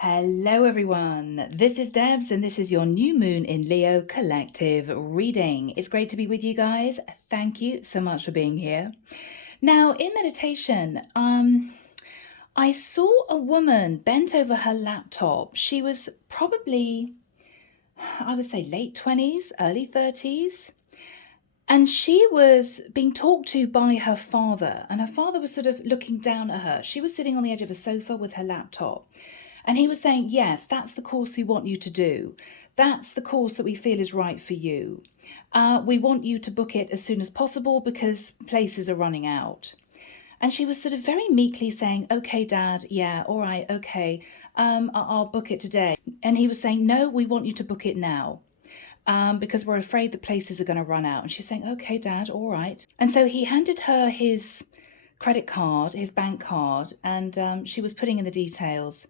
Hello, everyone. This is Debs, and this is your New Moon in Leo collective reading. It's great to be with you guys. Thank you so much for being here. Now, in meditation, I saw a woman bent over her laptop. She was probably, I would say, late 20s, early 30s. And she was being talked to by her father, and her father was sort of looking down at her. She was sitting on the edge of a sofa with her laptop. And he was saying, yes, that's the course we want you to do. That's the course that we feel is right for you. We want you to book it as soon as possible because places are running out. And she was sort of very meekly saying, okay, Dad, yeah, all right, okay, I'll book it today. And he was saying, no, we want you to book it now. Because we're afraid the places are going to run out. And she's saying, okay, Dad, all right. And so he handed her his credit card, his bank card, and she was putting in the details.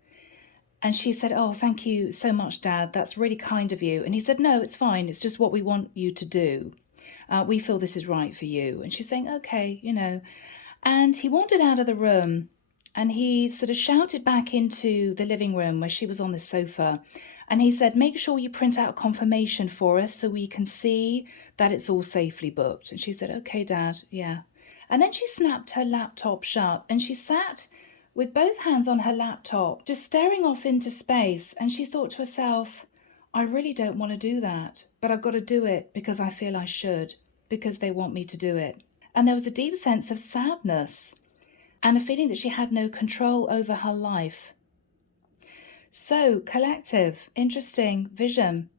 And she said, oh, thank you so much, Dad. That's really kind of you. And he said, no, it's fine. It's just what we want you to do. We feel this is right for you. And she's saying, okay, And he wandered out of the room and he sort of shouted back into the living room where she was on the sofa. And he said, make sure you print out confirmation for us so we can see that it's all safely booked. And she said, okay, Dad, yeah. And then she snapped her laptop shut and she sat with both hands on her laptop, just staring off into space. And she thought to herself, I really don't want to do that, but I've got to do it because I feel I should, because they want me to do it. And there was a deep sense of sadness and a feeling that she had no control over her life. So, collective, interesting vision.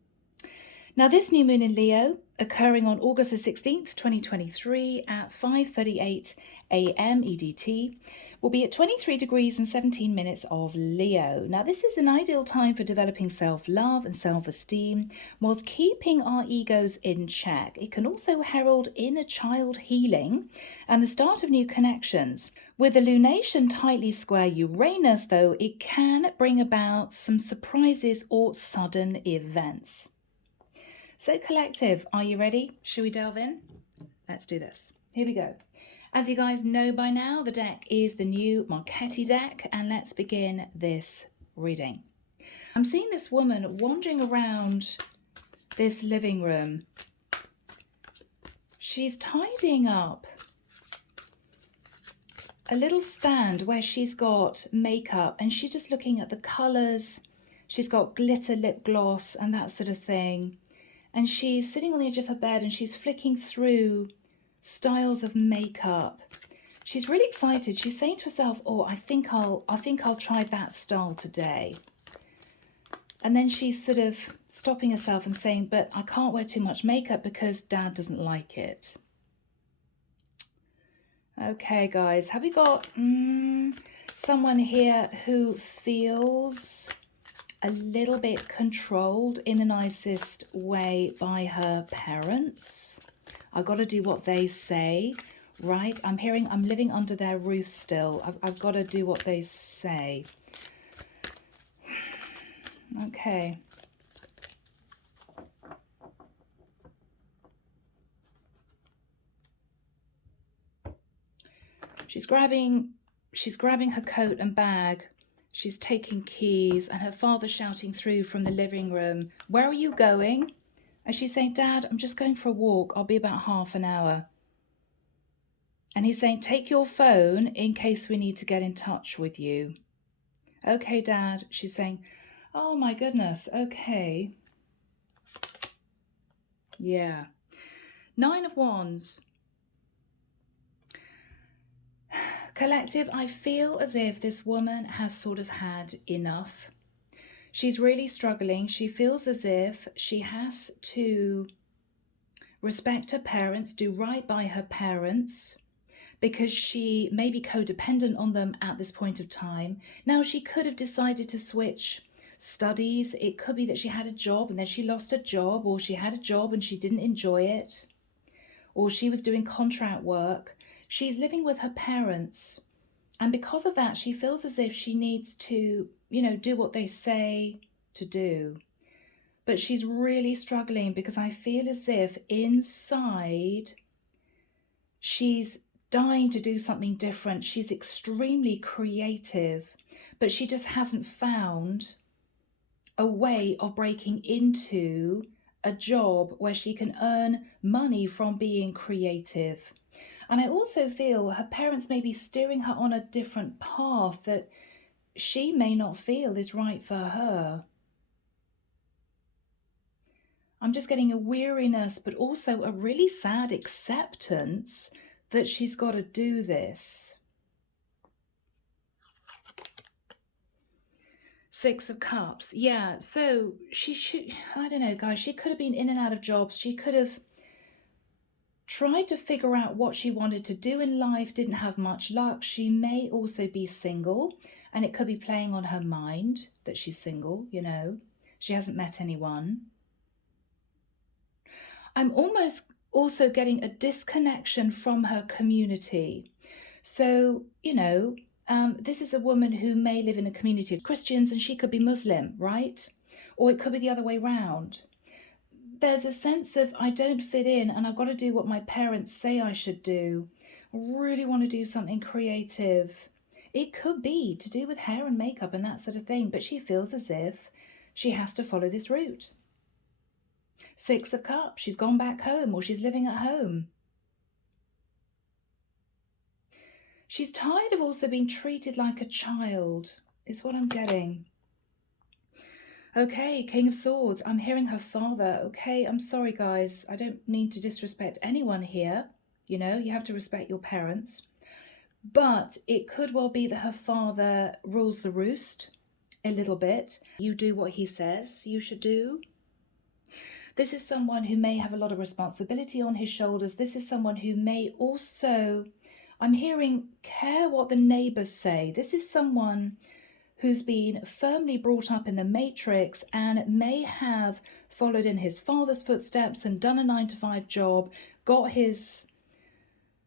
Now, this new moon in Leo, occurring on August the 16th, 2023 at 5:38 a.m. EDT, will be at 23 degrees and 17 minutes of Leo. Now, this is an ideal time for developing self-love and self-esteem whilst keeping our egos in check. It can also herald inner child healing and the start of new connections. With the lunation tightly square Uranus, though, it can bring about some surprises or sudden events. So, collective, are you ready? Should we delve in? Let's do this. Here we go. As you guys know by now, the deck is the new Marchetti deck, and let's begin this reading. I'm seeing this woman wandering around this living room. She's tidying up a little stand where she's got makeup, and she's just looking at the colours. She's got glitter lip gloss and that sort of thing. And she's sitting on the edge of her bed and she's flicking through styles of makeup. She's really excited. She's saying to herself, oh, I think I'll try that style today. And then she's sort of stopping herself and saying, but I can't wear too much makeup because Dad doesn't like it. Okay, guys, have we got someone here who feels a little bit controlled in the nicest way by her parents? I've got to do what they say, right? I'm living under their roof still. I've got to do what they say. Okay. She's grabbing her coat and bag. She's taking keys, and her father's shouting through from the living room, where are you going? And she's saying, Dad, I'm just going for a walk. I'll be about half an hour. And he's saying, take your phone in case we need to get in touch with you. Okay, Dad. She's saying, oh my goodness, okay. Yeah. 9 of Wands. Collective, I feel as if this woman has sort of had enough. She's really struggling. She feels as if she has to respect her parents, do right by her parents, because she may be codependent on them at this point of time. Now, she could have decided to switch studies. It could be that she had a job and then she lost her job, or she had a job and she didn't enjoy it, or she was doing contract work. She's living with her parents, and because of that, she feels as if she needs to, do what they say to do. But she's really struggling because I feel as if inside she's dying to do something different. She's extremely creative, but she just hasn't found a way of breaking into a job where she can earn money from being creative. And I also feel her parents may be steering her on a different path that she may not feel is right for her. I'm just getting a weariness, but also a really sad acceptance that she's got to do this. 6 of Cups. Yeah, so she should, I don't know, guys, she could have been in and out of jobs. She could have tried to figure out what she wanted to do in life, didn't have much luck. She may also be single, and it could be playing on her mind that she's single, you know. She hasn't met anyone. I'm almost also getting a disconnection from her community. So, you know, this is a woman who may live in a community of Christians and she could be Muslim, right? Or it could be the other way around. There's a sense of I don't fit in and I've got to do what my parents say I should do. I really want to do something creative. It could be to do with hair and makeup and that sort of thing, but she feels as if she has to follow this route. 6 of Cups, she's gone back home or she's living at home. She's tired of also being treated like a child, is what I'm getting. Okay, King of Swords, I'm hearing her father. Okay, I'm sorry, guys. I don't mean to disrespect anyone here. You know, you have to respect your parents. But it could well be that her father rules the roost a little bit. You do what he says you should do. This is someone who may have a lot of responsibility on his shoulders. This is someone who may also, I'm hearing, care what the neighbors say. This is someone who's been firmly brought up in the matrix and may have followed in his father's footsteps and done a 9-to-5 job, got his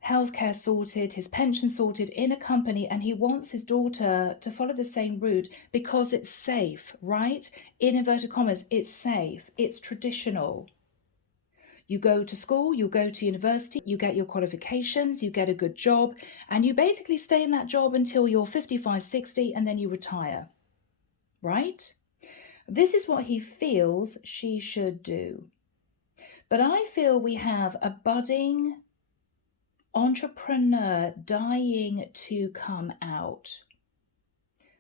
healthcare sorted, his pension sorted in a company, and he wants his daughter to follow the same route because it's safe, right? In inverted commas, it's safe, it's traditional. You go to school, you go to university, you get your qualifications, you get a good job, and you basically stay in that job until you're 55, 60, and then you retire, right? This is what he feels she should do. But I feel we have a budding entrepreneur dying to come out.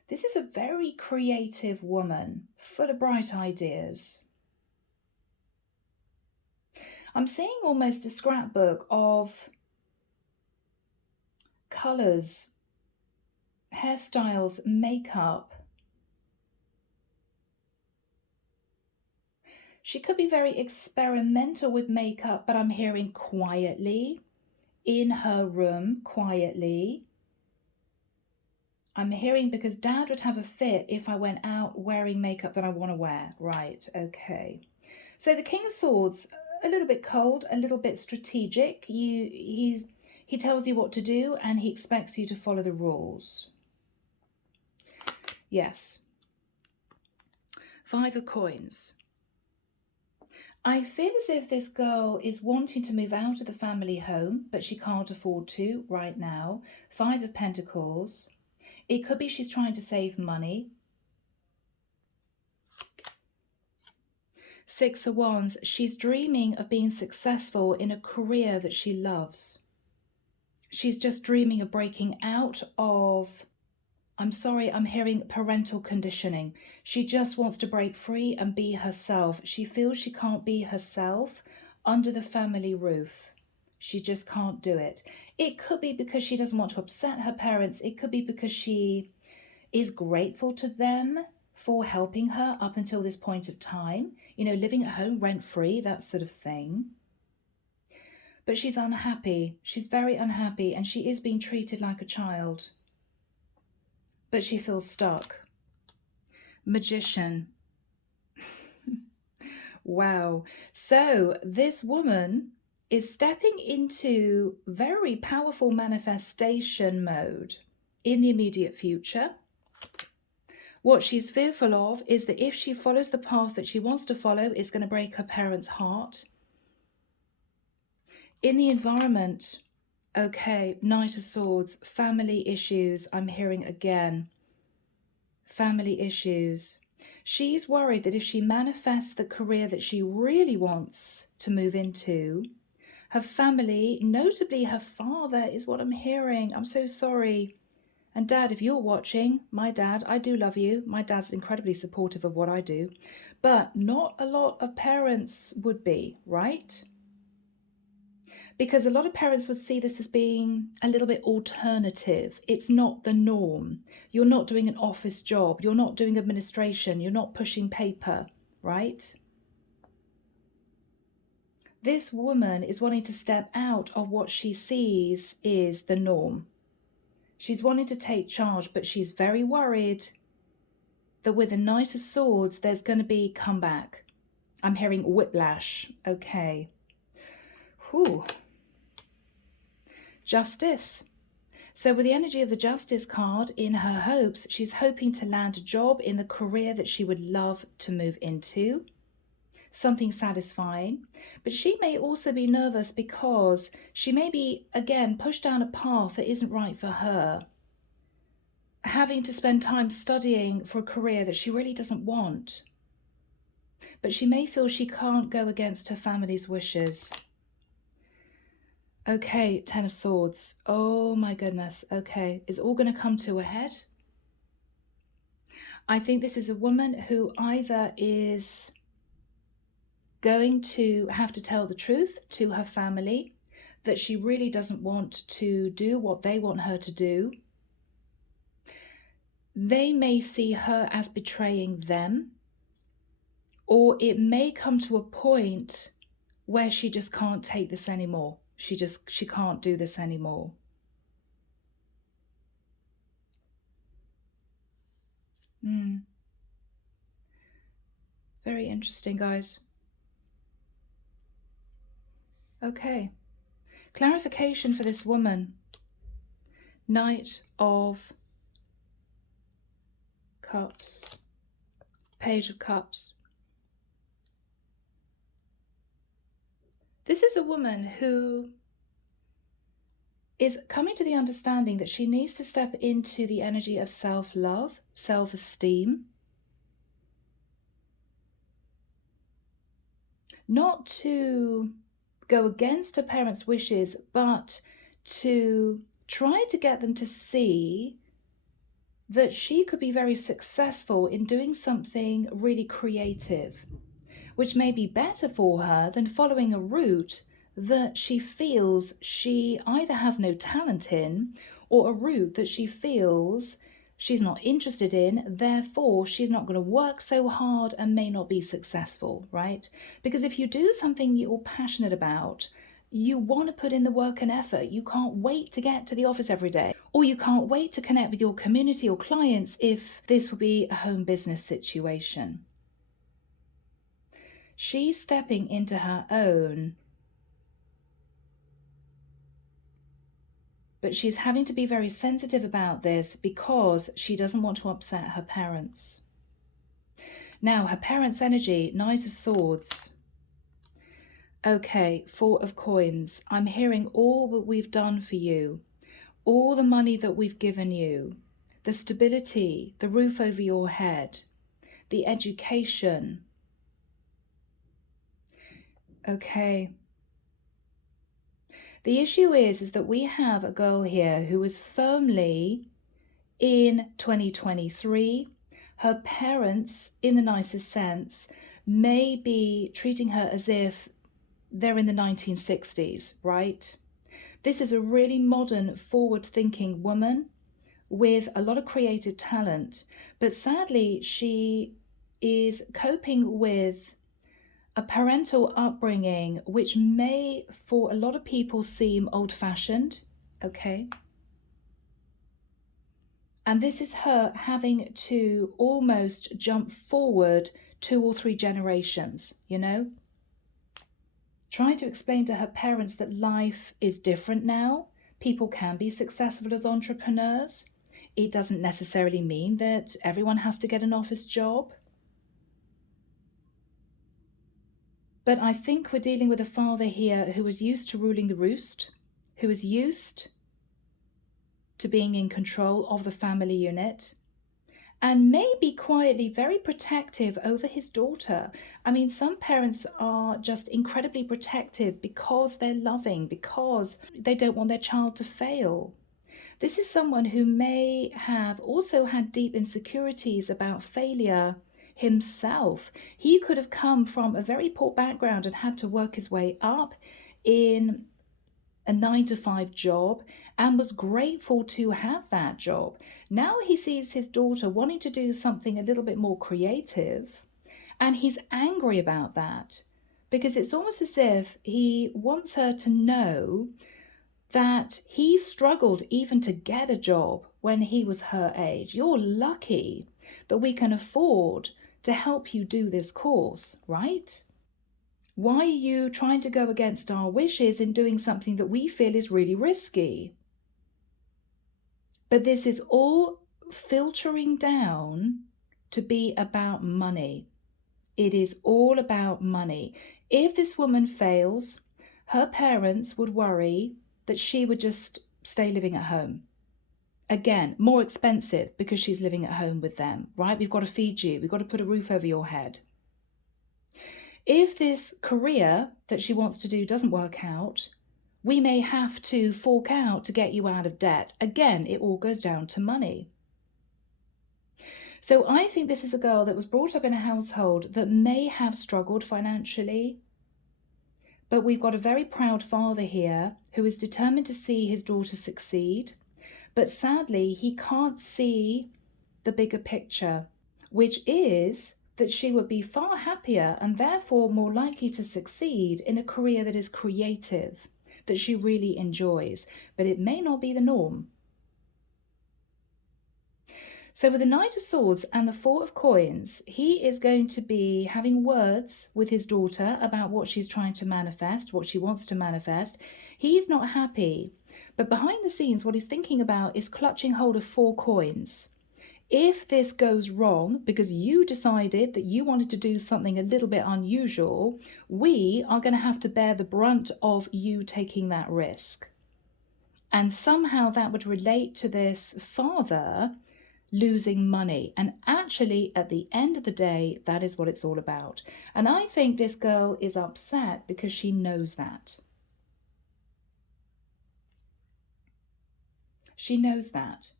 This is a very creative woman, full of bright ideas. I'm seeing almost a scrapbook of colours, hairstyles, makeup. She could be very experimental with makeup, but I'm hearing quietly, in her room, quietly. I'm hearing because Dad would have a fit if I went out wearing makeup that I want to wear. Right, okay. So the King of Swords, a little bit cold, a little bit strategic. He tells you what to do and he expects you to follow the rules. Yes. 5 of Coins. I feel as if this girl is wanting to move out of the family home, but she can't afford to right now. 5 of Pentacles. It could be she's trying to save money. 6 of Wands. She's dreaming of being successful in a career that she loves. She's just dreaming of breaking out of, I'm sorry, I'm hearing parental conditioning. She just wants to break free and be herself. She feels she can't be herself under the family roof. She just can't do it. It could be because she doesn't want to upset her parents. It could be because she is grateful to them for helping her up until this point of time. You know, living at home rent-free, that sort of thing. But she's unhappy. She's very unhappy and she is being treated like a child. But she feels stuck. Magician. Wow. So this woman is stepping into very powerful manifestation mode in the immediate future. What she's fearful of is that if she follows the path that she wants to follow, it's going to break her parents' heart. In the environment, okay, Knight of Swords, family issues, I'm hearing again. family issues. She's worried that if she manifests the career that she really wants to move into, her family, notably her father, is what I'm hearing. I'm so sorry. And Dad, if you're watching, my dad, I do love you. My dad's incredibly supportive of what I do, but not a lot of parents would be, right? Because a lot of parents would see this as being a little bit alternative. It's not the norm. You're not doing an office job. You're not doing administration. You're not pushing paper, right? This woman is wanting to step out of what she sees is the norm. She's wanting to take charge, but she's very worried that with the Knight of Swords, there's going to be comeback. I'm hearing whiplash. Okay. Whew. Justice. So with the energy of the Justice card in her hopes, she's hoping to land a job in the career that she would love to move into. Something satisfying. But she may also be nervous because she may be, again, pushed down a path that isn't right for her. Having to spend time studying for a career that she really doesn't want. But she may feel she can't go against her family's wishes. Okay, Ten of Swords. Oh my goodness. Okay, it's all going to come to a head. I think this is a woman who either is going to have to tell the truth to her family, that she really doesn't want to do what they want her to do. They may see her as betraying them, or it may come to a point where she just can't take this anymore. She can't do this anymore. Very interesting, guys. Okay. Clarification for this woman. Knight of Cups. Page of Cups. This is a woman who is coming to the understanding that she needs to step into the energy of self-love, self-esteem. Not to go against her parents' wishes, but to try to get them to see that she could be very successful in doing something really creative, which may be better for her than following a route that she feels she either has no talent in, or a route that she feels she's not interested in, therefore she's not going to work so hard and may not be successful, right? Because if you do something you're passionate about, you want to put in the work and effort. You can't wait to get to the office every day, or you can't wait to connect with your community or clients if this would be a home business situation. She's stepping into her own, but she's having to be very sensitive about this because she doesn't want to upset her parents. Now, her parents' energy, Knight of Swords. Okay, Four of Coins. I'm hearing all that we've done for you, all the money that we've given you, the stability, the roof over your head, the education. Okay. The issue is that we have a girl here who is firmly in 2023. Her parents, in the nicest sense, may be treating her as if they're in the 1960s, right? This is a really modern, forward-thinking woman with a lot of creative talent, but sadly, she is coping with a parental upbringing which may, for a lot of people, seem old-fashioned, okay? And this is her having to almost jump forward 2 or 3 generations, you know? Trying to explain to her parents that life is different now. People can be successful as entrepreneurs. It doesn't necessarily mean that everyone has to get an office job. But I think we're dealing with a father here who is used to ruling the roost, who is used to being in control of the family unit. and maybe quietly very protective over his daughter. I mean, some parents are just incredibly protective because they're loving, because they don't want their child to fail. This is someone who may have also had deep insecurities about failure himself. He could have come from a very poor background and had to work his way up in a 9-to-5 job and was grateful to have that job. Now he sees his daughter wanting to do something a little bit more creative, and he's angry about that because it's almost as if he wants her to know that he struggled even to get a job when he was her age. You're lucky that we can afford to help you do this course, right? Why are you trying to go against our wishes in doing something that we feel is really risky? But this is all filtering down to be about money. It is all about money. If this woman fails, her parents would worry that she would just stay living at home. Again, more expensive because she's living at home with them, right? We've got to feed you. We've got to put a roof over your head. If this career that she wants to do doesn't work out, we may have to fork out to get you out of debt. Again, it all goes down to money. So I think this is a girl that was brought up in a household that may have struggled financially, but we've got a very proud father here who is determined to see his daughter succeed. But sadly, he can't see the bigger picture, which is that she would be far happier and therefore more likely to succeed in a career that is creative, that she really enjoys, but it may not be the norm. So with the Knight of Swords and the Four of Coins, he is going to be having words with his daughter about what she's trying to manifest, what she wants to manifest. He's not happy, but behind the scenes, what he's thinking about is clutching hold of 4 coins. If this goes wrong, because you decided that you wanted to do something a little bit unusual, we are going to have to bear the brunt of you taking that risk. And somehow that would relate to this father losing money. And actually, at the end of the day, that is what it's all about. And I think this girl is upset because she knows that. She knows that.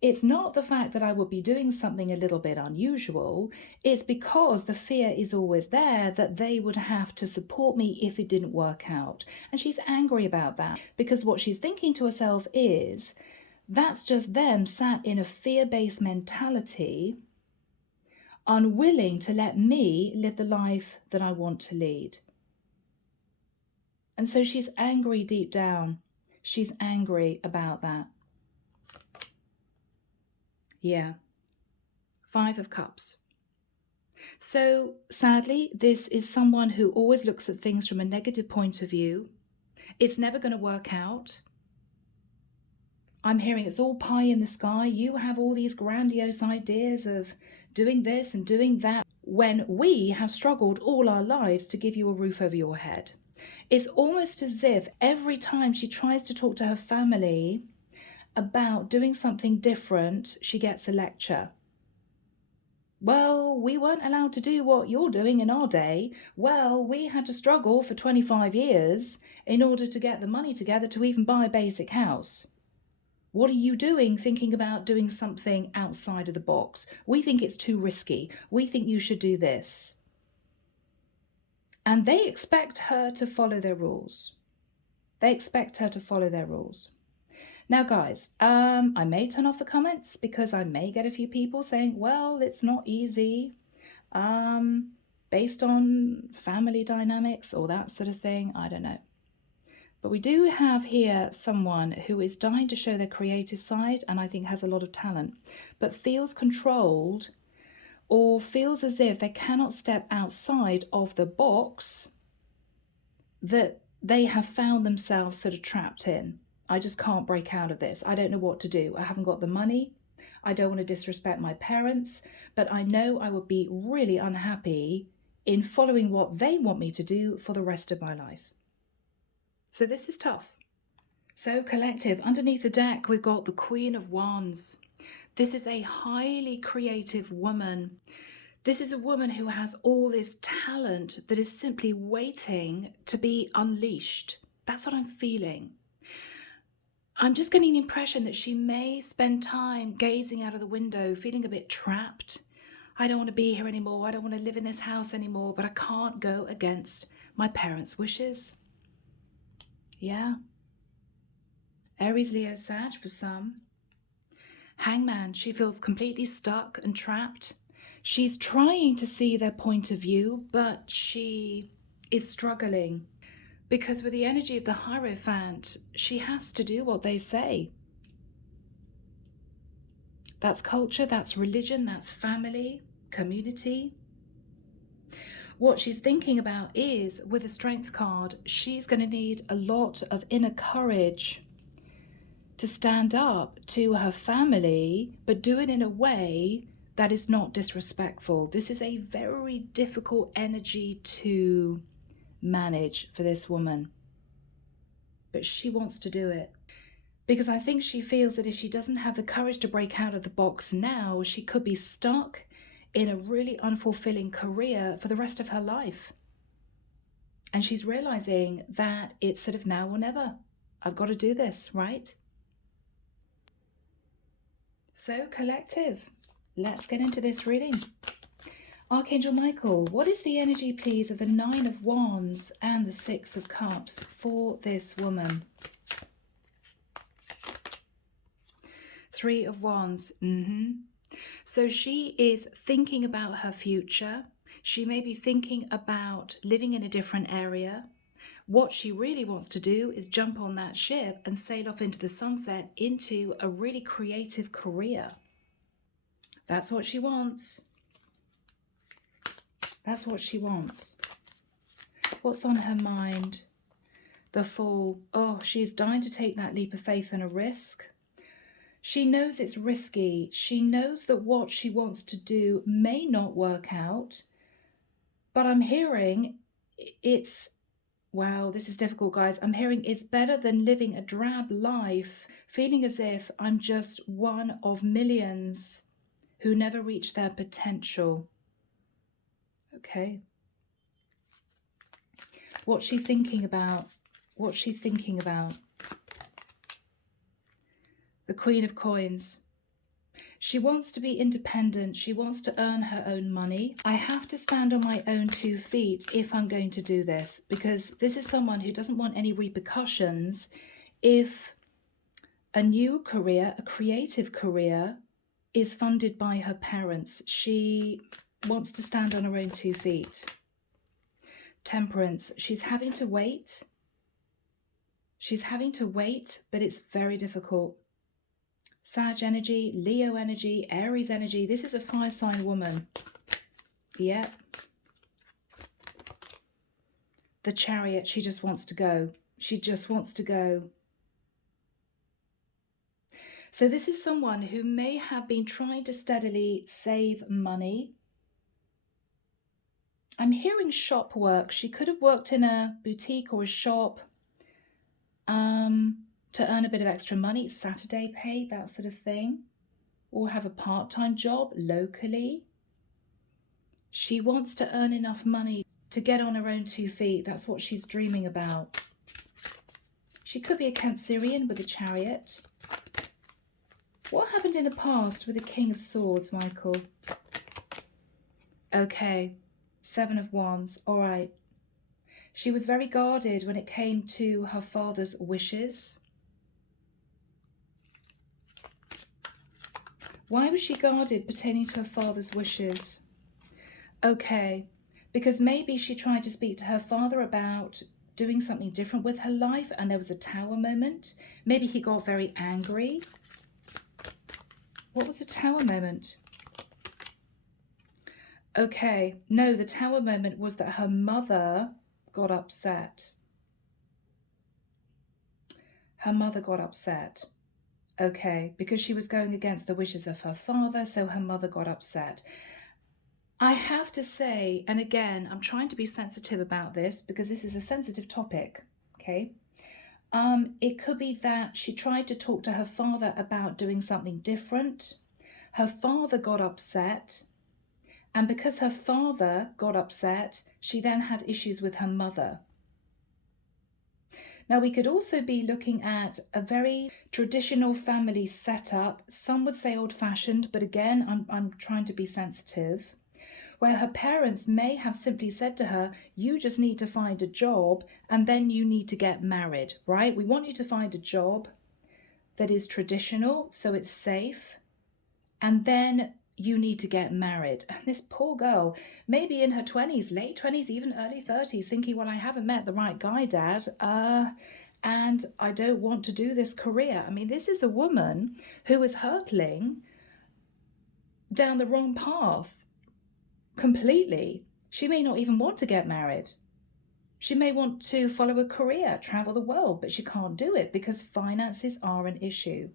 It's not the fact that I would be doing something a little bit unusual. It's because the fear is always there that they would have to support me if it didn't work out. And she's angry about that because what she's thinking to herself is, that's just them sat in a fear-based mentality, unwilling to let me live the life that I want to lead. And so she's angry deep down. She's angry about that. Yeah. 5 of Cups. So sadly, this is someone who always looks at things from a negative point of view. It's never going to work out. I'm hearing it's all pie in the sky. You have all these grandiose ideas of doing this and doing that when we have struggled all our lives to give you a roof over your head. It's almost as if every time she tries to talk to her family about doing something different, she gets a lecture. Well, we weren't allowed to do what you're doing in our day. Well, we had to struggle for 25 years in order to get the money together to even buy a basic house. What are you doing thinking about doing something outside of the box? We think it's too risky. We think you should do this. And they expect her to follow their rules. They expect her to follow their rules. Now, guys, I may turn off the comments because I may get a few people saying, well, it's not easy based on family dynamics or that sort of thing. I don't know. But we do have here someone who is dying to show their creative side and I think has a lot of talent, but feels controlled or feels as if they cannot step outside of the box that they have found themselves sort of trapped in. I just can't break out of this. I don't know what to do. I haven't got the money. I don't want to disrespect my parents, but I know I would be really unhappy in following what they want me to do for the rest of my life. So this is tough. So collective, underneath the deck, we've got the Queen of Wands. This is a highly creative woman. This is a woman who has all this talent that is simply waiting to be unleashed. That's what I'm feeling. I'm just getting the impression that she may spend time gazing out of the window, feeling a bit trapped. I don't want to be here anymore. I don't want to live in this house anymore, but I can't go against my parents' wishes. Yeah. Aries, Leo, Sag for some. Hangman, she feels completely stuck and trapped. She's trying to see their point of view, but she is struggling because with the energy of the Hierophant, she has to do what they say. That's culture, that's religion, that's family, community. What she's thinking about is, with the Strength card, she's going to need a lot of inner courage to stand up to her family, but do it in a way that is not disrespectful. This is a very difficult energy to manage for this woman, but she wants to do it because I think she feels that if she doesn't have the courage to break out of the box now, she could be stuck in a really unfulfilling career for the rest of her life. And she's realizing that it's sort of now or never. I've got to do this, right? So, collective, let's get into this reading. Archangel Michael, what is the energy, please, of the Nine of Wands and the Six of Cups for this woman? Three of Wands. So she is thinking about her future. She may be thinking about living in a different area. What she really wants to do is jump on that ship and sail off into the sunset into a really creative career. That's what she wants. That's what she wants. What's on her mind? The Fool. Oh, she's dying to take that leap of faith and a risk. She knows it's risky. She knows that what she wants to do may not work out. But I'm hearing it's, wow, this is difficult, guys. I'm hearing it's better than living a drab life, feeling as if I'm just one of millions who never reach their potential. Okay. What's she thinking about? What's she thinking about? The Queen of Coins. She wants to be independent. She wants to earn her own money. I have to stand on my own 2 feet if I'm going to do this, because this is someone who doesn't want any repercussions if a new career, a creative career, is funded by her parents. She wants to stand on her own 2 feet. Temperance. She's having to wait. She's having to wait, but it's very difficult. Sag energy, Leo energy, Aries energy. This is a fire sign woman. Yep. The Chariot, she just wants to go. She just wants to go. So this is someone who may have been trying to steadily save money. I'm hearing shop work. She could have worked in a boutique or a shop to earn a bit of extra money, Saturday pay, that sort of thing, or have a part-time job locally. She wants to earn enough money to get on her own 2 feet. That's what she's dreaming about. She could be a Cancerian with a Chariot. What happened in the past with the King of Swords, Michael? Okay, 7 of Wands. All right. She was very guarded when it came to her father's wishes. Why was she guarded pertaining to her father's wishes? Okay, because maybe she tried to speak to her father about doing something different with her life and there was a Tower moment. Maybe he got very angry. What was the Tower moment? Okay, no, the Tower moment was that her mother got upset. Her mother got upset. Okay, because she was going against the wishes of her father, so her mother got upset. I have to say, and again, I'm trying to be sensitive about this because this is a sensitive topic, okay? It could be that she tried to talk to her father about doing something different. her father got upset. And because her father got upset, she then had issues with her mother. Now, we could also be looking at a very traditional family setup. Some would say old-fashioned, but again, I'm trying to be sensitive, where her parents may have simply said to her, you just need to find a job and then you need to get married, right? We want you to find a job that is traditional, so it's safe, and then you need to get married. And this poor girl, maybe in her 20s, late 20s, even early 30s, thinking, well, I haven't met the right guy, Dad, and I don't want to do this career. I mean, this is a woman who is hurtling down the wrong path completely. She may not even want to get married. She may want to follow a career, travel the world, but she can't do it because finances are an issue.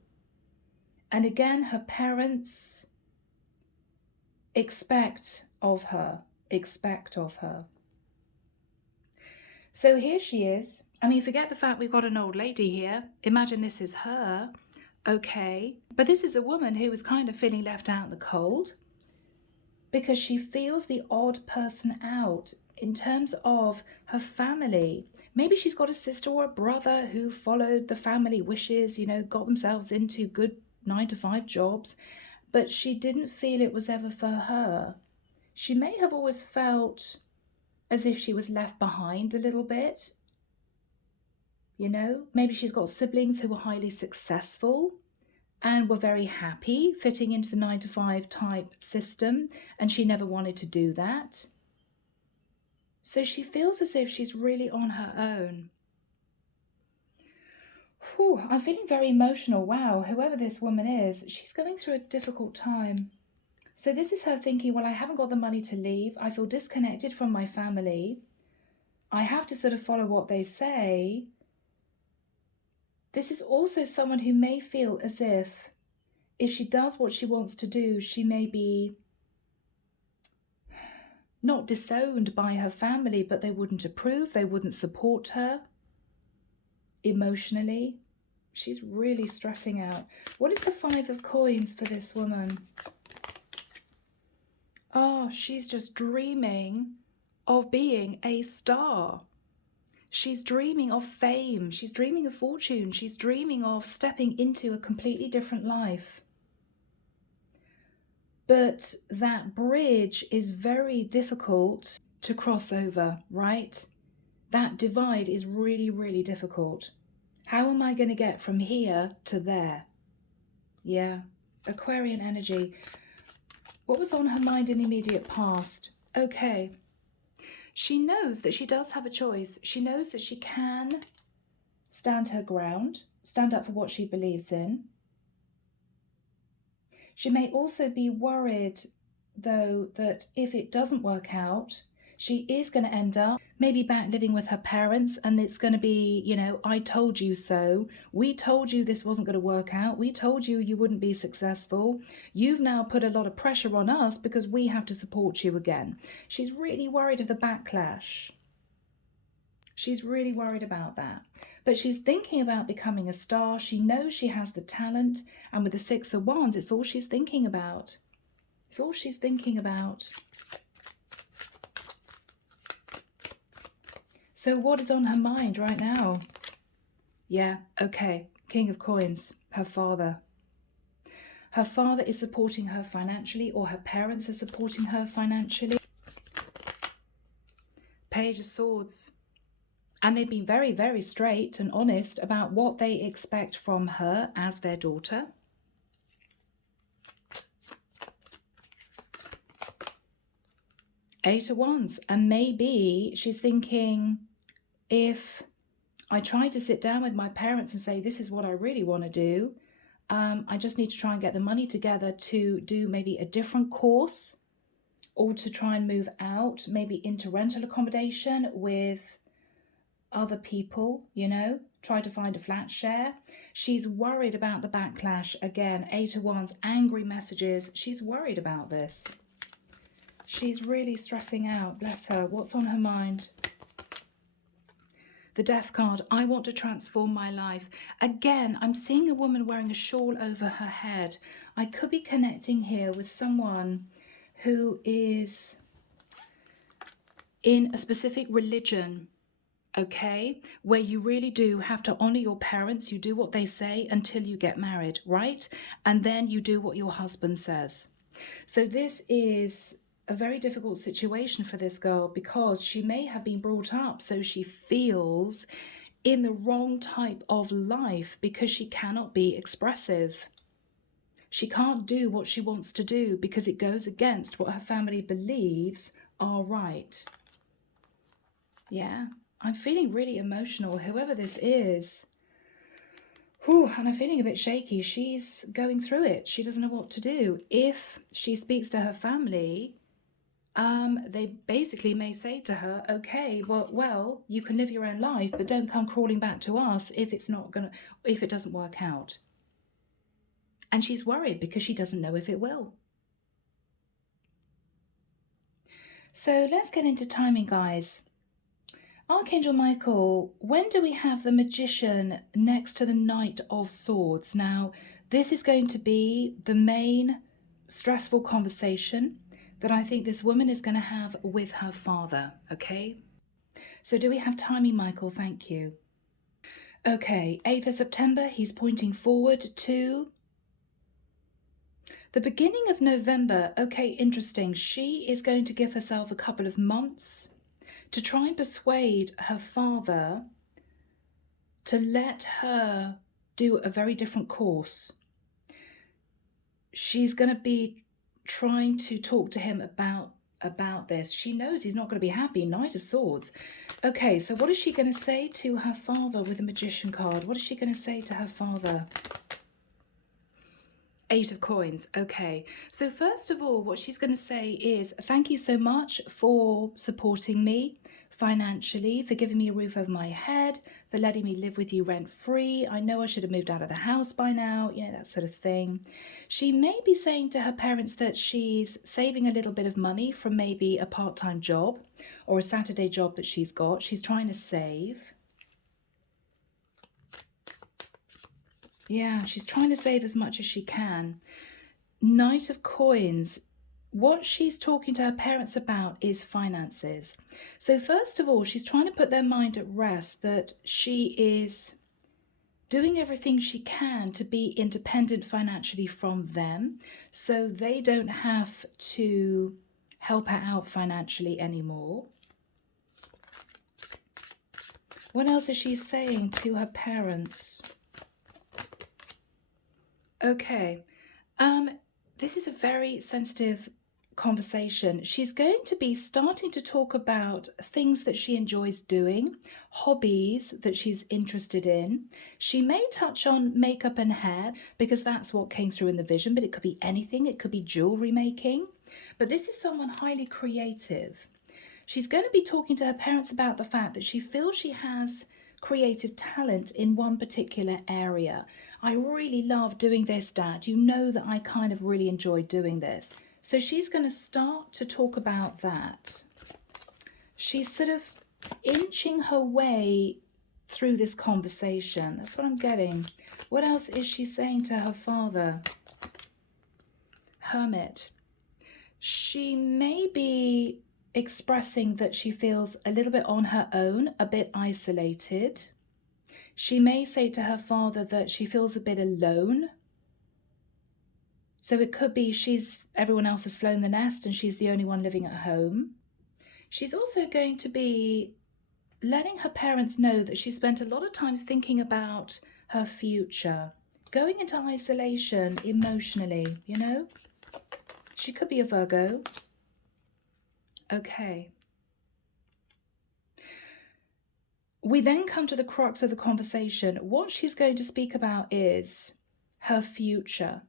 And again, her parents expect of her. So here she is. I mean, forget the fact we've got an old lady here. Imagine this is her. Okay. But this is a woman who is kind of feeling left out in the cold because she feels the odd person out in terms of her family. Maybe she's got a sister or a brother who followed the family wishes, you know, got themselves into good 9-to-5 jobs, but she didn't feel it was ever for her. She may have always felt as if she was left behind a little bit. You know, maybe she's got siblings who were highly successful and were very happy fitting into the 9-to-5 type system, and she never wanted to do that. So she feels as if she's really on her own. Whew, I'm feeling very emotional. Wow, whoever this woman is, she's going through a difficult time. So this is her thinking, well, I haven't got the money to leave. I feel disconnected from my family. I have to sort of follow what they say. This is also someone who may feel as if she does what she wants to do, she may be not disowned by her family, but they wouldn't approve, they wouldn't support her emotionally. She's really stressing out. What is the 5 of coins for this woman? Oh, she's just dreaming of being a star. She's dreaming of fame. She's dreaming of fortune. She's dreaming of stepping into a completely different life. But that bridge is very difficult to cross over, right? That divide is really, really difficult. How am I going to get from here to there? Yeah, Aquarian energy. What was on her mind in the immediate past? Okay. She knows that she does have a choice. She knows that she can stand her ground, stand up for what she believes in. She may also be worried, though, that if it doesn't work out, she is going to end up maybe back living with her parents, and it's going to be, you know, I told you so. We told you this wasn't going to work out. We told you you wouldn't be successful. You've now put a lot of pressure on us because we have to support you again. She's really worried of the backlash. She's really worried about that. But she's thinking about becoming a star. She knows she has the talent. And with the 6 of Wands, it's all she's thinking about. It's all she's thinking about. So what is on her mind right now? Yeah, okay. King of Coins, her father. Her father is supporting her financially, or her parents are supporting her financially. Page of Swords. And they've been very, very straight and honest about what they expect from her as their daughter. Eight of Wands. And maybe she's thinking, if I try to sit down with my parents and say, this is what I really want to do, I just need to try and get the money together to do maybe a different course, or to try and move out, maybe into rental accommodation with other people, you know, try to find a flat share. She's worried about the backlash. Again, 8 of Wands, angry messages. She's worried about this. She's really stressing out, bless her. What's on her mind? The Death card, I want to transform my life. Again, I'm seeing a woman wearing a shawl over her head. I could be connecting here with someone who is in a specific religion, okay, where you really do have to honor your parents. You do what they say until you get married, right? And then you do what your husband says. So this is a very difficult situation for this girl because she may have been brought up so she feels in the wrong type of life because she cannot be expressive. She can't do what she wants to do because it goes against what her family believes are right. Yeah, I'm feeling really emotional, whoever this is. Whew, and I'm feeling a bit shaky. She's going through it. She doesn't know what to do. If she speaks to her family, they basically may say to her, okay, well, you can live your own life, but don't come crawling back to us if it doesn't work out. And she's worried because she doesn't know if it will. So let's get into timing, guys. Archangel Michael, when do we have the Magician next to the Knight of Swords? Now, this is going to be the main stressful conversation that I think this woman is going to have with her father, okay? So do we have timing, Michael? Thank you. Okay, 8th of September, he's pointing forward to the beginning of November. Okay, interesting. She is going to give herself a couple of months to try and persuade her father to let her do a very different course. She's going to be trying to talk to him about this. She knows he's not going to be happy. Knight of Swords. Okay, so what is she going to say to her father with the Magician card? What is she going to say to her father? 8 of Coins. Okay, so first of all, what she's going to say is, thank you so much for supporting me financially, for giving me a roof over my head, for letting me live with you rent-free. I know I should have moved out of the house by now, you know, that sort of thing. She may be saying to her parents that she's saving a little bit of money from maybe a part-time job or a Saturday job that she's got. She's trying to save. Yeah, she's trying to save as much as she can. Knight of Coins. What she's talking to her parents about is finances. So first of all, she's trying to put their mind at rest that she is doing everything she can to be independent financially from them, so they don't have to help her out financially anymore. What else is she saying to her parents? Okay, this is a very sensitive conversation. She's going to be starting to talk about things that she enjoys doing, hobbies that she's interested in. She may touch on makeup and hair because that's what came through in the vision, but it could be anything. It could be jewelry making. But this is someone highly creative. She's going to be talking to her parents about the fact that she feels she has creative talent in one particular area. I really love doing this, Dad. You know that I kind of really enjoy doing this. So she's going to start to talk about that. She's sort of inching her way through this conversation. That's what I'm getting. What else is she saying to her father? Hermit. She may be expressing that she feels a little bit on her own, a bit isolated. She may say to her father that she feels a bit alone. So it could be everyone else has flown the nest and she's the only one living at home. She's also going to be letting her parents know that she spent a lot of time thinking about her future, going into isolation emotionally, you know? She could be a Virgo. Okay. We then come to the crux of the conversation. What she's going to speak about is her future.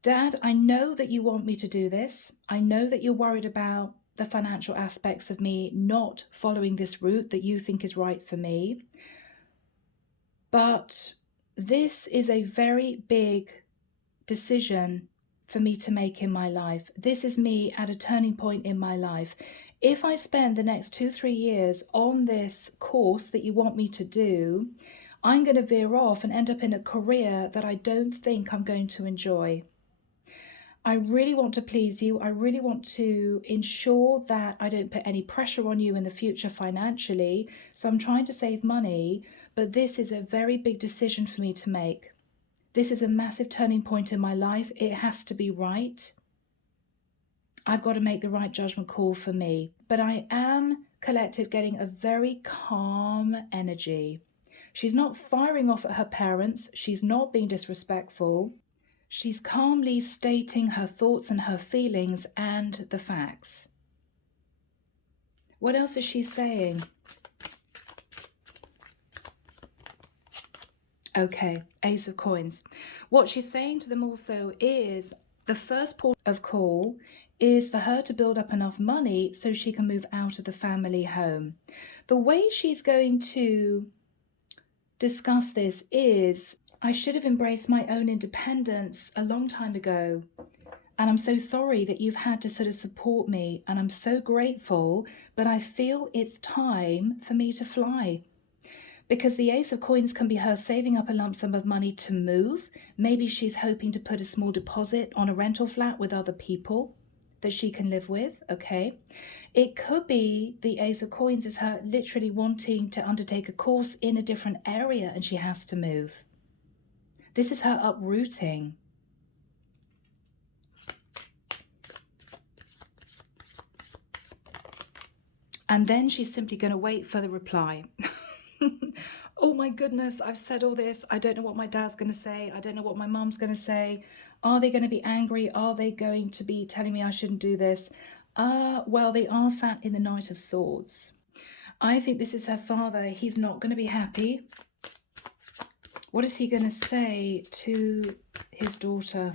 Dad, I know that you want me to do this. I know that you're worried about the financial aspects of me not following this route that you think is right for me. But this is a very big decision for me to make in my life. This is me at a turning point in my life. If I spend the next 2-3 years on this course that you want me to do, I'm going to veer off and end up in a career that I don't think I'm going to enjoy. I really want to please you. I really want to ensure that I don't put any pressure on you in the future financially. So I'm trying to save money, but this is a very big decision for me to make. This is a massive turning point in my life. It has to be right. I've got to make the right judgment call for me. But I am, collective, getting a very calm energy. She's not firing off at her parents. She's not being disrespectful. She's calmly stating her thoughts and her feelings and the facts. What else is she saying? Okay, Ace of Coins. What she's saying to them also is the first port of call is for her to build up enough money so she can move out of the family home. The way she's going to discuss this is, I should have embraced my own independence a long time ago. And I'm so sorry that you've had to sort of support me. And I'm so grateful, but I feel it's time for me to fly. Because the Ace of Coins can be her saving up a lump sum of money to move. Maybe she's hoping to put a small deposit on a rental flat with other people that she can live with, okay? It could be the Ace of Coins is her literally wanting to undertake a course in a different area and she has to move. This is her uprooting. And then she's simply going to wait for the reply. Oh my goodness, I've said all this. I don't know what my dad's going to say. I don't know what my mom's going to say. Are they going to be angry? Are they going to be telling me I shouldn't do this? Well, they are sat in the Knight of Swords. I think this is her father. He's not going to be happy. What is he going to say to his daughter?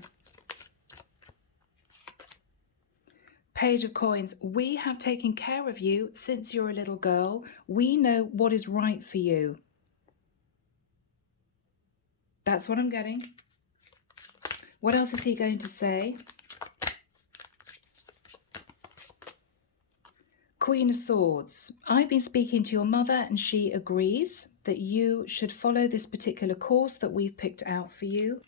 Page of Coins. We have taken care of you since you're a little girl. We know what is right for you. That's what I'm getting. What else is he going to say? Queen of Swords. I've been speaking to your mother and she agrees that you should follow this particular course that we've picked out for you.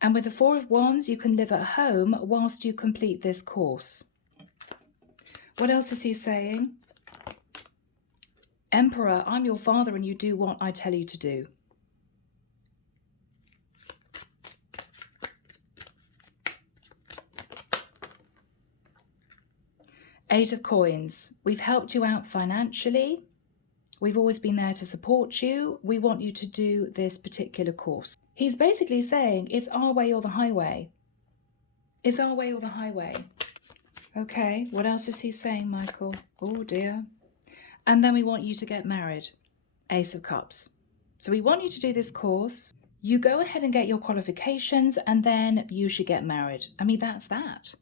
And with the Four of Wands, you can live at home whilst you complete this course. What else is he saying? Emperor, I'm your father and you do what I tell you to do. Eight of Coins. We've helped you out financially. We've always been there to support you. We want you to do this particular course. He's basically saying it's our way or the highway. It's our way or the highway. Okay, what else is he saying, Michael? Oh dear. And then we want you to get married. Ace of Cups. So we want you to do this course. You go ahead and get your qualifications and then you should get married. I mean, that's that.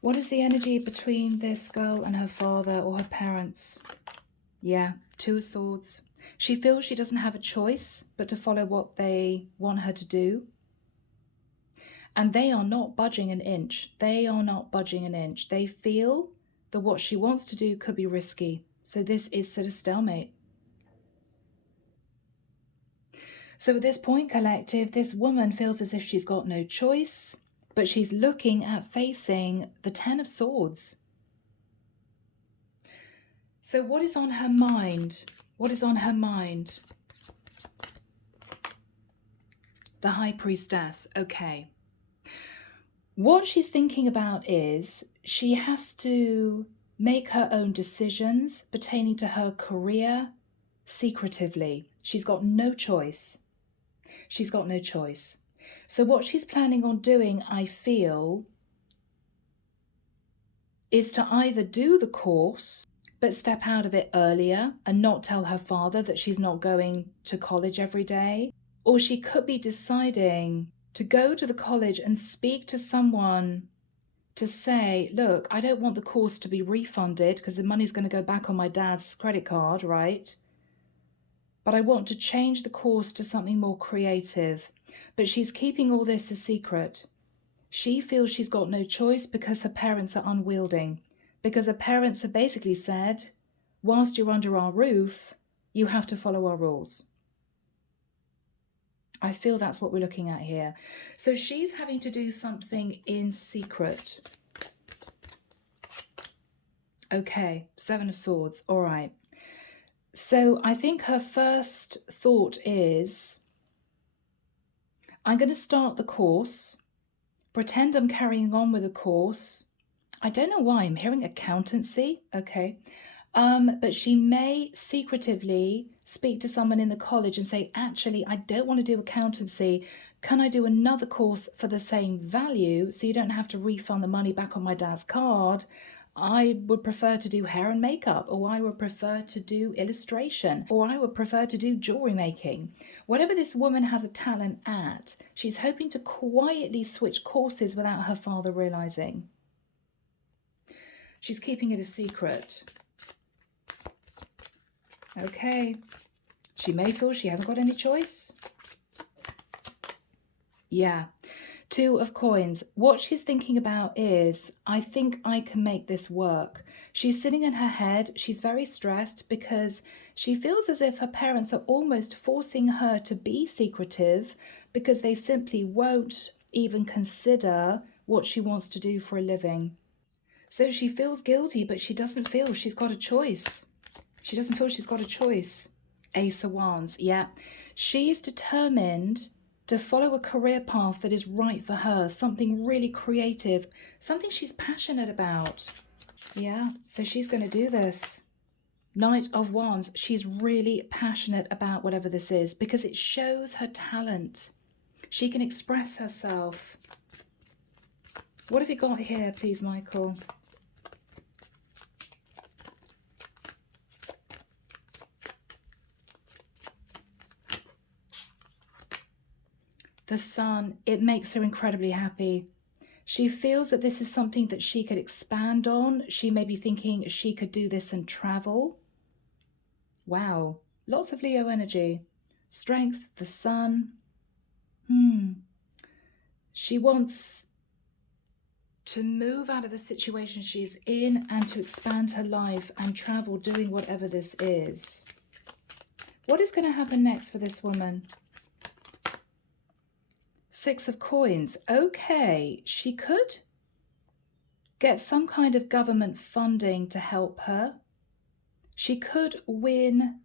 What is the energy between this girl and her father or her parents? Yeah, Two of Swords. She feels she doesn't have a choice but to follow what they want her to do. And they are not budging an inch. They are not budging an inch. They feel that what she wants to do could be risky. So this is sort of stalemate. So at this point, collective, this woman feels as if she's got no choice, but she's looking at facing the Ten of Swords. So what is on her mind? What is on her mind? The High Priestess. Okay. What she's thinking about is she has to make her own decisions pertaining to her career secretively. She's got no choice. She's got no choice. So what she's planning on doing, I feel, is to either do the course but step out of it earlier and not tell her father that she's not going to college every day. Or she could be deciding to go to the college and speak to someone to say, look, I don't want the course to be refunded because the money's going to go back on my dad's credit card, right? but I want to change the course to something more creative. But she's keeping all this a secret. She feels she's got no choice because her parents are unwielding, because her parents have basically said, whilst you're under our roof, you have to follow our rules. I feel that's what we're looking at here. So she's having to do something in secret. Okay, Seven of Swords. All right. So I think her first thought is, I'm going to start the course, pretend I'm carrying on with the course. I don't know why I'm hearing accountancy. Okay. But she may secretively speak to someone in the college and say, actually, I don't want to do accountancy. Can I do another course for the same value so you don't have to refund the money back on my dad's card? I would prefer to do hair and makeup, or I would prefer to do illustration, or I would prefer to do jewelry making. Whatever this woman has a talent at, she's hoping to quietly switch courses without her father realizing. She's keeping it a secret. Okay. She may feel she hasn't got any choice. Yeah. Two of coins. What she's thinking about is, I think I can make this work. She's sitting in her head. She's very stressed because she feels as if her parents are almost forcing her to be secretive because they simply won't even consider what she wants to do for a living. So she feels guilty, but she doesn't feel she's got a choice. She doesn't feel she's got a choice. Ace of Wands. Yeah. She's determined to follow a career path that is right for her, something really creative, something she's passionate about. Yeah, so she's going to do this. Knight of Wands, she's really passionate about whatever this is because it shows her talent. She can express herself. What have you got here, please, Michael? The Sun, it makes her incredibly happy. She feels that this is something that she could expand on. She may be thinking she could do this and travel. Wow, lots of Leo energy. Strength, the Sun. She wants to move out of the situation she's in and to expand her life and travel doing whatever this is. What is going to happen next for this woman? Six of Coins. Okay, she could get some kind of government funding to help her. She could win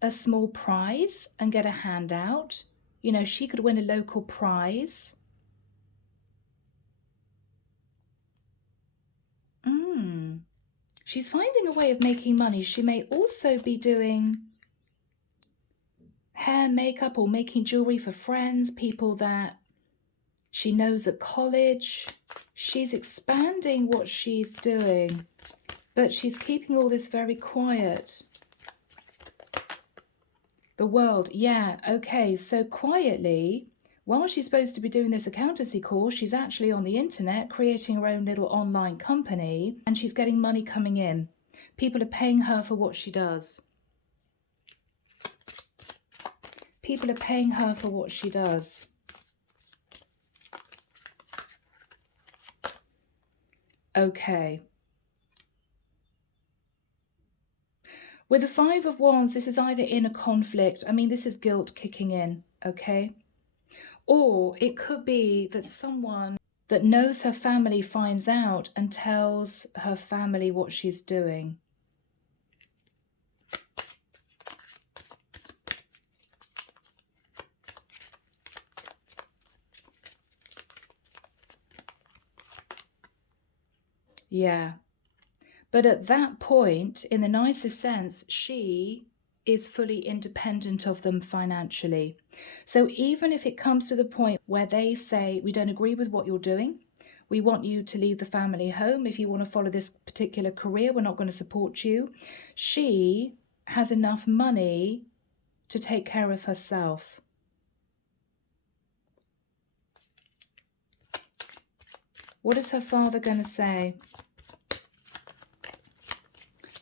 a small prize and get a handout. You know, she could win a local prize. She's finding a way of making money. She may also be doing hair, makeup, or making jewelry for friends, people that she knows at college. She's expanding what she's doing, but she's keeping all this very quiet. The World, yeah, okay, so quietly, while she's supposed to be doing this accountancy course, she's actually on the internet creating her own little online company, and she's getting money coming in. People are paying her for what she does. People are paying her for what she does. Okay. With the Five of Wands, this is either in a conflict. I mean, this is guilt kicking in, okay? Or it could be that someone that knows her family finds out and tells her family what she's doing. Yeah. But at that point, in the nicest sense, she is fully independent of them financially. So even if it comes to the point where they say, we don't agree with what you're doing, we want you to leave the family home. If you want to follow this particular career, we're not going to support you. She has enough money to take care of herself. What is her father going to say?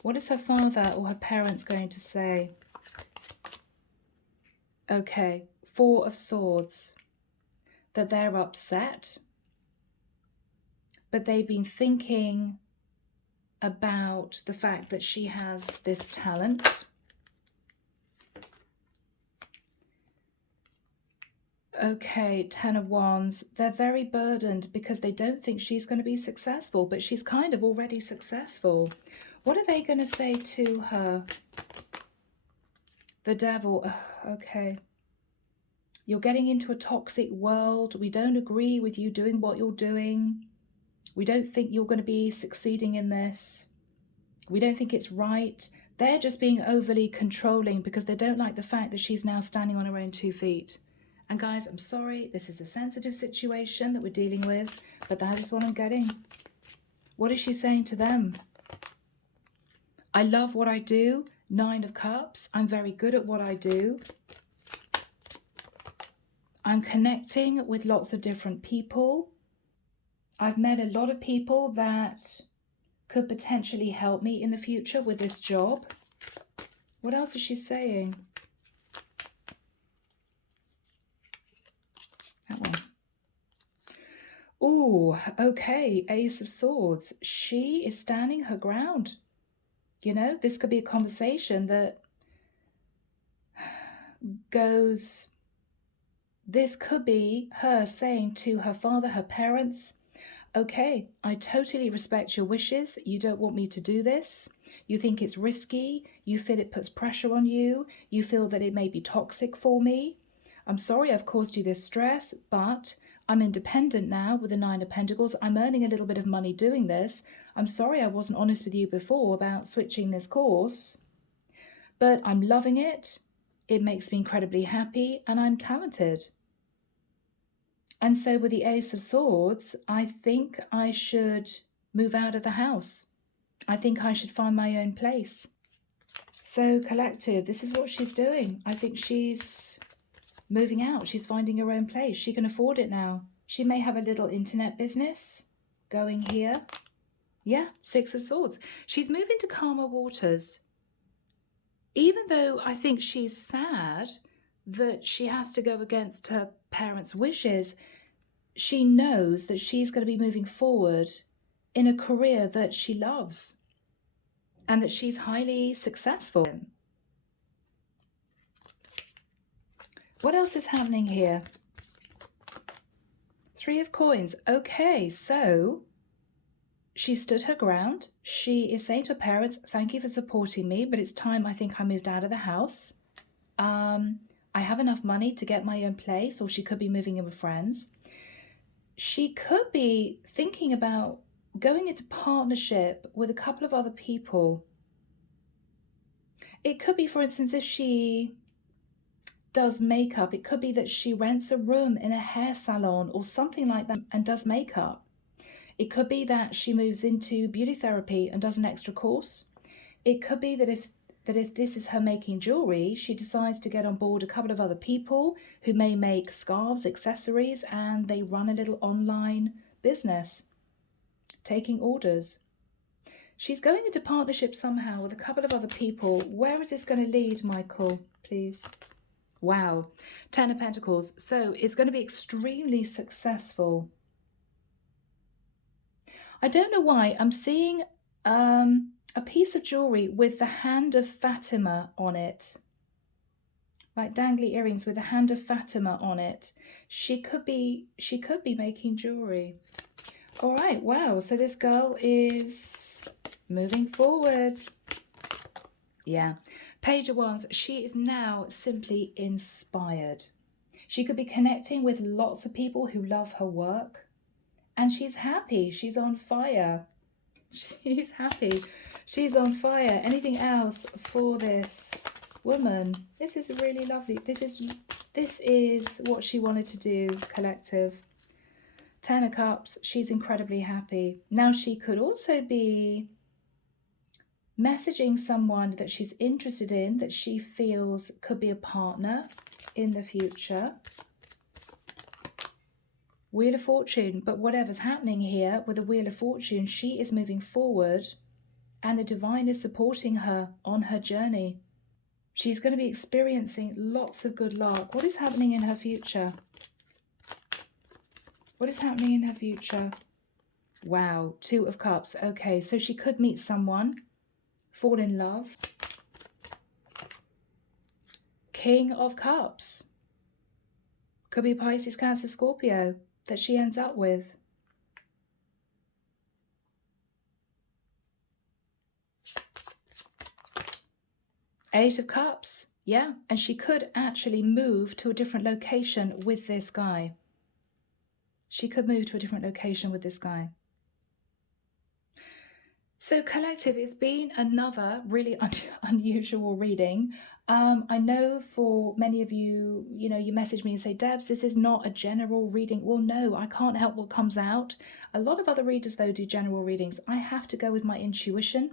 What is her father or her parents going to say? Okay, Four of Swords. That they're upset, but they've been thinking about the fact that she has this talent. Okay, Ten of Wands. They're very burdened because they don't think she's going to be successful, but she's kind of already successful. What are they going to say to her? The Devil. Ugh, okay. You're getting into a toxic world. We don't agree with you doing what you're doing. We don't think you're going to be succeeding in this. We don't think it's right. They're just being overly controlling because they don't like the fact that she's now standing on her own 2 feet. And guys, I'm sorry, this is a sensitive situation that we're dealing with, but that is what I'm getting. What is she saying to them? I love what I do. 9 of Cups. I'm very good at what I do. I'm connecting with lots of different people. I've met a lot of people that could potentially help me in the future with this job. What else is she saying? That one. Oh, okay. Ace of Swords. She is standing her ground. You know, this could be a conversation that goes... This could be her saying to her father, her parents, okay, I totally respect your wishes. You don't want me to do this. You think it's risky. You feel it puts pressure on you. You feel that it may be toxic for me. I'm sorry I've caused you this stress, but I'm independent now with the 9 of Pentacles. I'm earning a little bit of money doing this. I'm sorry I wasn't honest with you before about switching this course, but I'm loving it. It makes me incredibly happy and I'm talented. And so with the Ace of Swords, I think I should move out of the house. I think I should find my own place. So collective, this is what she's doing. I think she's moving out. She's finding her own place. She can afford it now. She may have a little internet business going here. Yeah, 6 of Swords. She's moving to calmer waters. Even though I think she's sad that she has to go against her parents' wishes, she knows that she's going to be moving forward in a career that she loves and that she's highly successful in. What else is happening here? 3 of Coins. Okay, so she stood her ground. She is saying to her parents, thank you for supporting me, but it's time I think I moved out of the house. I have enough money to get my own place, or she could be moving in with friends. She could be thinking about going into partnership with a couple of other people. It could be, for instance, if she does makeup, it could be that she rents a room in a hair salon or something like that and does makeup. It could be that she moves into beauty therapy and does an extra course. It could be that if this is her making jewelry, she decides to get on board a couple of other people who may make scarves, accessories, and they run a little online business, taking orders. She's going into partnership somehow with a couple of other people. Where is this going to lead, Michael, please? Wow, 10 of Pentacles. So it's going to be extremely successful. I don't know why. I'm seeing a piece of jewelry with the hand of Fatima on it. Like dangly earrings with the hand of Fatima on it. She could be making jewelry. All right, wow. So this girl is moving forward. Yeah. Page of Wands, she is now simply inspired. She could be connecting with lots of people who love her work. And she's happy. She's on fire. She's happy. She's on fire. Anything else for this woman? This is really lovely. This is what she wanted to do, collective. 10 of Cups. She's incredibly happy. Now she could also be messaging someone that she's interested in, that she feels could be a partner in the future. Wheel of Fortune, but whatever's happening here with the Wheel of Fortune, she is moving forward and the divine is supporting her on her journey. She's going to be experiencing lots of good luck. What is happening in her future? What is happening in her future? Wow, 2 of Cups. Okay, so she could meet someone, fall in love. King of Cups. Could be Pisces, Cancer, Scorpio that she ends up with. Eight of Cups. Yeah, and she could actually move to a different location with this guy. She could move to a different location with this guy. So collective, it's been another really unusual reading. I know for many of you, you message me and say, Debs, this is not a general reading. Well, no, I can't help what comes out. A lot of other readers, though, do general readings. I have to go with my intuition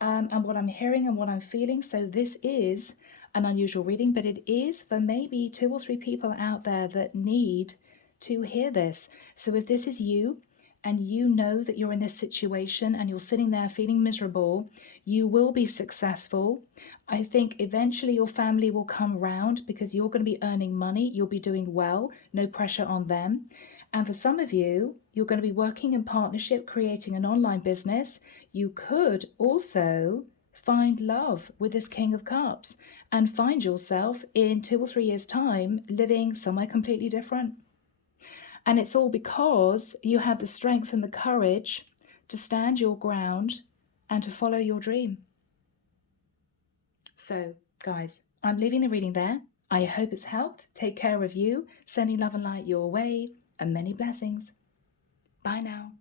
and what I'm hearing and what I'm feeling. So this is an unusual reading, but it is for maybe 2 or 3 people out there that need to hear this. So if this is you, and you know that you're in this situation and you're sitting there feeling miserable, you will be successful. I think eventually your family will come round because you're going to be earning money. You'll be doing well, no pressure on them. And for some of you, you're going to be working in partnership, creating an online business. You could also find love with this King of Cups and find yourself in 2 or 3 years' time living somewhere completely different. And it's all because you had the strength and the courage to stand your ground and to follow your dream. So, guys, I'm leaving the reading there. I hope it's helped. Take care of you. Sending love and light your way, and many blessings. Bye now.